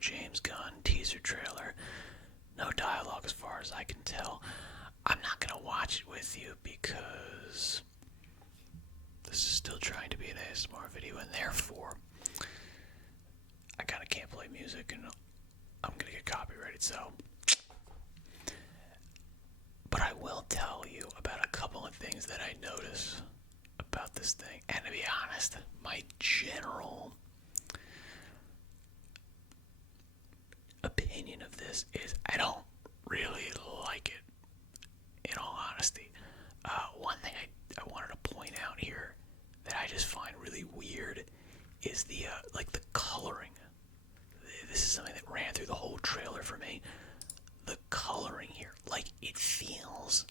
James Gunn teaser trailer. No dialogue as far as I can tell. I'm not gonna watch it with you because this is still trying to be an ASMR video, and therefore I kinda can't play music and I'm gonna get copyrighted, so. But I will tell you about a couple of things that I notice about this thing. And to be honest, my general opinion of this is I don't really like it, in all honesty. One thing I wanted to point out here that I just find really weird is the the coloring. This is something that ran through the whole trailer for me. The coloring here, like it feels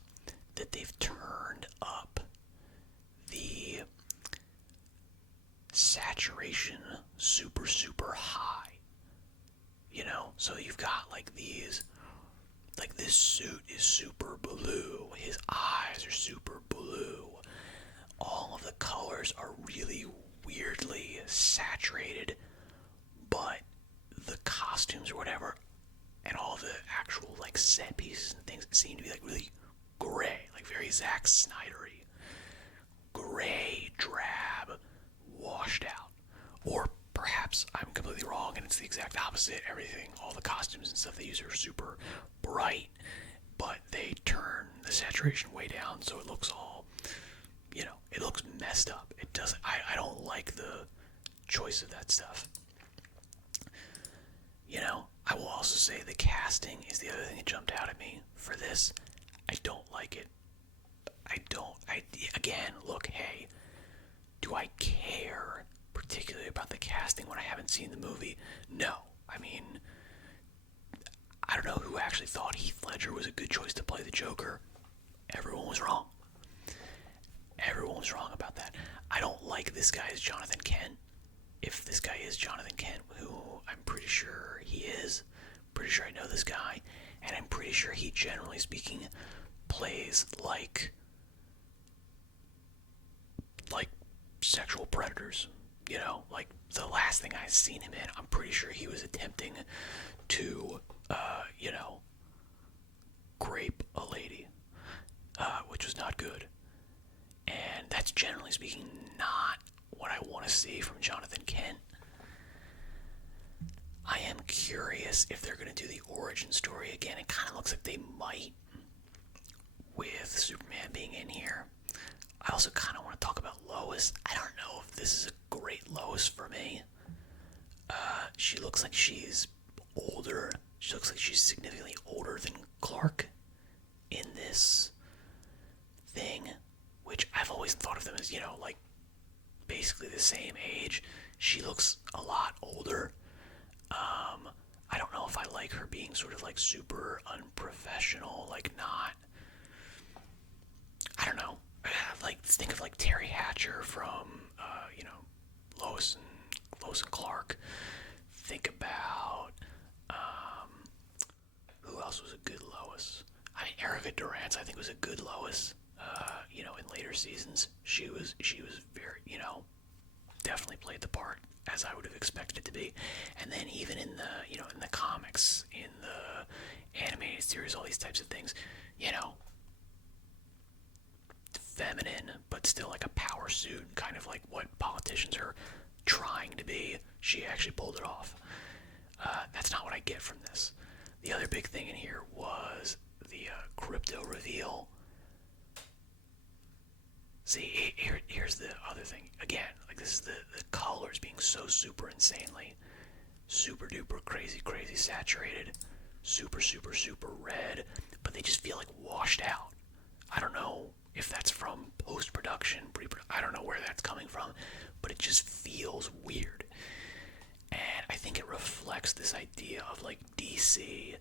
that they've turned up the saturation super high. So you've got like these, like this suit is super blue, his eyes are super blue, all of the colors are really weirdly saturated, but the costumes or whatever and all the actual like set pieces and things seem to be like really gray, like very Zack Snydery, gray, drab, washed out. Or perhaps I'm completely wrong and it's the exact opposite. Everything, all the costumes and stuff they use are super bright, but they turn the saturation way down so it looks all, it looks messed up. It doesn't, I don't like the choice of that stuff. I will also say the casting is the other thing that jumped out at me for this. I don't like it. Again, look, hey, do I care particularly about the casting when I haven't seen the movie? No. I mean, I don't know who actually thought Heath Ledger was a good choice to play the Joker. Everyone was wrong. Everyone was wrong about that. I don't like this guy as Jonathan Kent. If this guy is Jonathan Kent, who I'm pretty sure he is, pretty sure I know this guy, and I'm pretty sure he, generally speaking, plays like sexual predators. Like the last thing I seen him in, I'm pretty sure he was attempting to, grape a lady, which was not good. And that's generally speaking not what I want to see from Jonathan Kent. I am curious if they're going to do the origin story again. It kind of looks like they might, with Superman being in here. I also kind of want to talk about Lois. I don't know if this is a great Lois for me. She looks like she's older. She looks like she's significantly older than Clark in this thing, which I've always thought of them as, like basically the same age. She looks a lot older. I don't know if I like her being sort of like super unprofessional, like not. I don't know. Like think of like Terry Hatcher from, Lois and Clark. Think about who else was a good Lois. I mean, Erica Durance, I think, was a good Lois. In later seasons, she was very, definitely played the part as I would have expected it to be. And then even in the, in the comics, in the animated series, all these types of things, feminine, but still like a power suit, kind of like what politicians are trying to be. She actually pulled it off. That's not what I get from this. The other big thing in here was the crypto reveal. See, here's the other thing. Again, like this is the colors being so super insanely, super duper crazy saturated, super red, but they just feel like washed out. I don't know if that's from post-production, I don't know where that's coming from, but it just feels weird. And I think it reflects this idea of like DC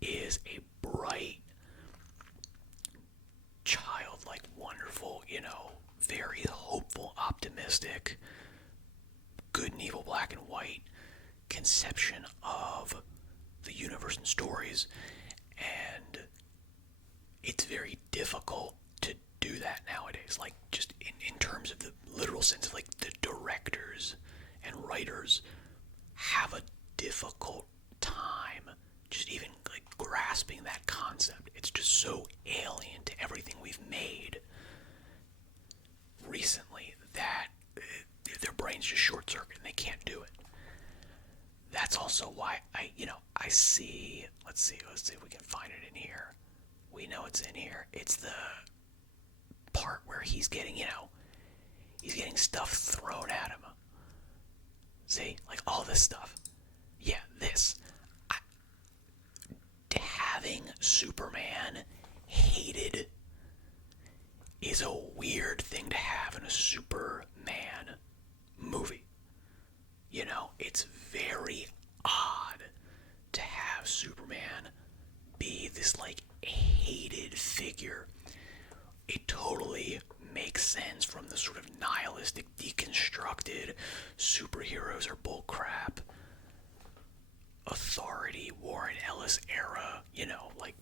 is a bright, childlike, wonderful, very hopeful, optimistic, good and evil, black and white conception of the universe and stories. And it's very difficult to do that nowadays. Like, just in terms of the literal sense of like the directors and writers have a difficult grasping that concept. It's just so alien to everything we've made recently that their brains just short circuit and they can't do it. That's also why I see, let's see if we can find it in here. We know it's in here. It's the part where he's getting, he's getting stuff thrown at him. See? Like all this stuff. Yeah, this. Having Superman hated is a weird thing to have in a Superman movie. It's very odd to have Superman be this, like, hated figure. It totally makes sense from the sort of nihilistic, deconstructed superheroes are bullcrap, authority, Warren Ellis era, like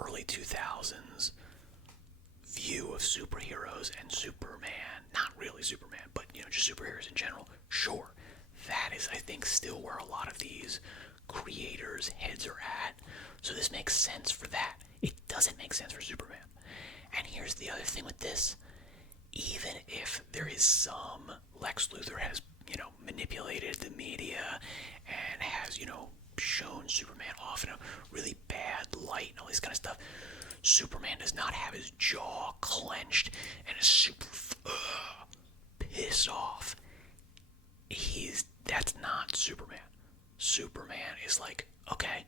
early 2000s view of superheroes and Superman. Not really Superman, but, just superheroes in general. Sure, that is, I think, still where a lot of these creators' heads are at. So this makes sense for that. It doesn't make sense for Superman. And here's the other thing with this. Even if there is some Lex Luthor has, manipulated the media and has, shown Superman off in a really bad light and all this kind of stuff, Superman does not have his jaw clenched and is super pissed off. That's not Superman. Superman is like, okay,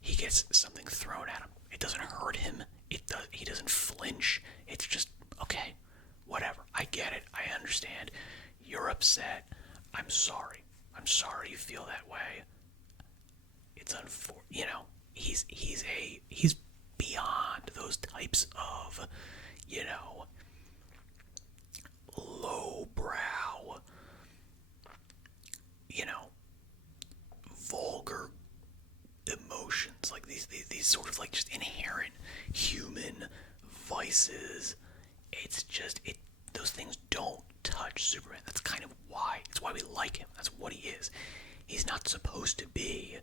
he gets something thrown at him. It doesn't hurt him. He doesn't flinch. It's just, okay, whatever. I get it. I understand. You're upset. I'm sorry. I'm sorry you feel that way. It's he's beyond those types of, lowbrow, vulgar emotions, like these sort of like just inherent human vices. It's just those things don't touch Superman. That's kind of why. It's why we like him. That's what he is. He's not supposed to be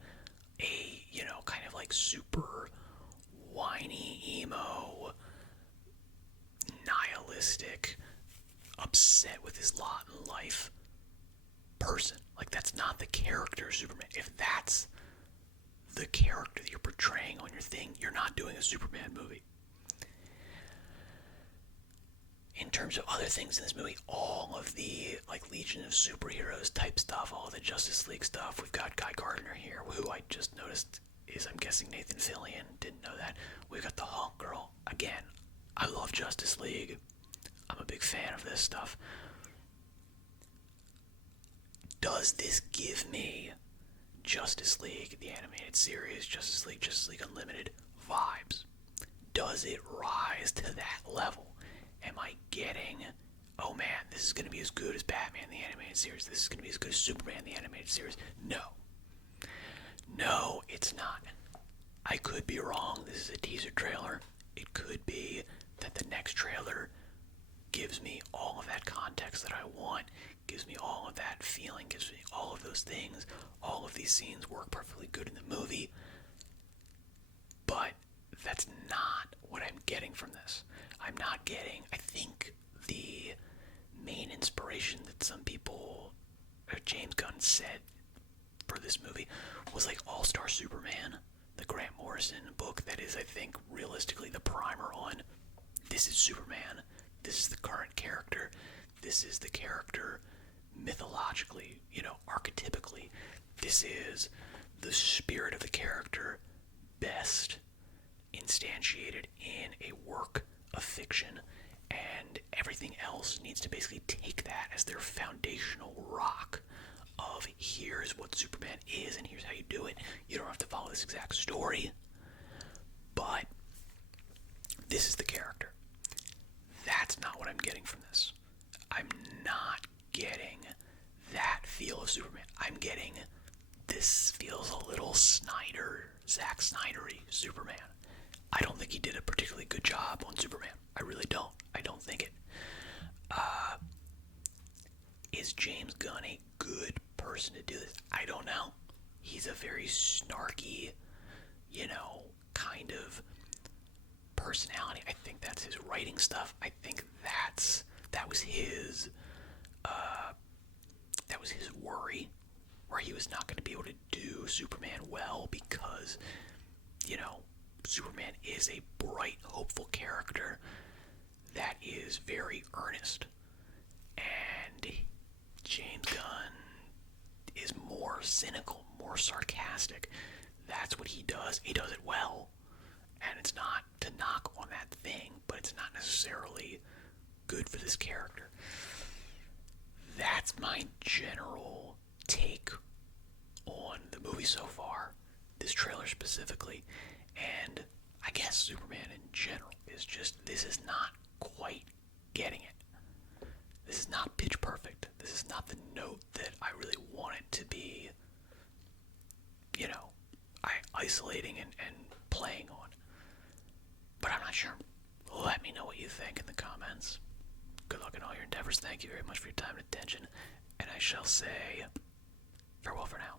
a, kind of like super whiny, emo, nihilistic, upset with his lot in life person. Like, that's not the character of Superman. If that's the character that you're portraying on your thing, you're not doing a Superman movie. In terms of other things in this movie, all of the, like, Legion of Superheroes type stuff, all the Justice League stuff, we've got Guy Gardner here, who I just noticed is, I'm guessing, Nathan Fillion. Didn't know that. We've got the Hawk Girl. Again, I love Justice League. I'm a big fan of this stuff. Does this give me Justice League, the animated series, Justice League Unlimited vibes? Does it rise to that level? Am I getting, oh man, this is going to be as good as Batman the animated series, this is going to be as good as Superman the animated series? No, it's not. I could be wrong. This is a teaser trailer. It could be that the next trailer gives me all of that context that I want, gives me all of that feeling, gives me all of those things. All of these scenes work perfectly good in the movie, but that's not what I'm getting from this. I'm not getting, I think the main inspiration that some people, James Gunn said for this movie, was like All-Star Superman, the Grant Morrison book that is, I think, realistically the primer on this is Superman, this is the current character, this is the character mythologically, archetypically, this is the spirit of the character best instantiated in a work of fiction, and everything else needs to basically take that as their foundational rock of here's what Superman is and here's how you do it. You don't have to follow this exact story, but this is the character. That's not what I'm getting from this. I'm not getting that feel of Superman. I'm getting, this feels a little Zack Snyder-y Superman. I don't think he did a particularly good job on Superman. I really don't. I don't think it. Is James Gunn a good person to do this? I don't know. He's a very snarky, kind of personality. I think that's his writing stuff. I think that was his worry, where he was not going to be able to do Superman well because, you know, Superman is a bright, hopeful character that is very earnest. And James Gunn is more cynical, more sarcastic. That's what he does. He does it well. And it's not to knock on that thing, but it's not necessarily good for this character. That's my general take on the movie so far, this trailer specifically, and I guess Superman in general is just, this is not quite getting it. This is not pitch perfect. This is not the note that I really want it to be, you know, isolating and playing on. But I'm not sure. Let me know what you think in the comments. Good luck in all your endeavors. Thank you very much for your time and attention. And I shall say farewell for now.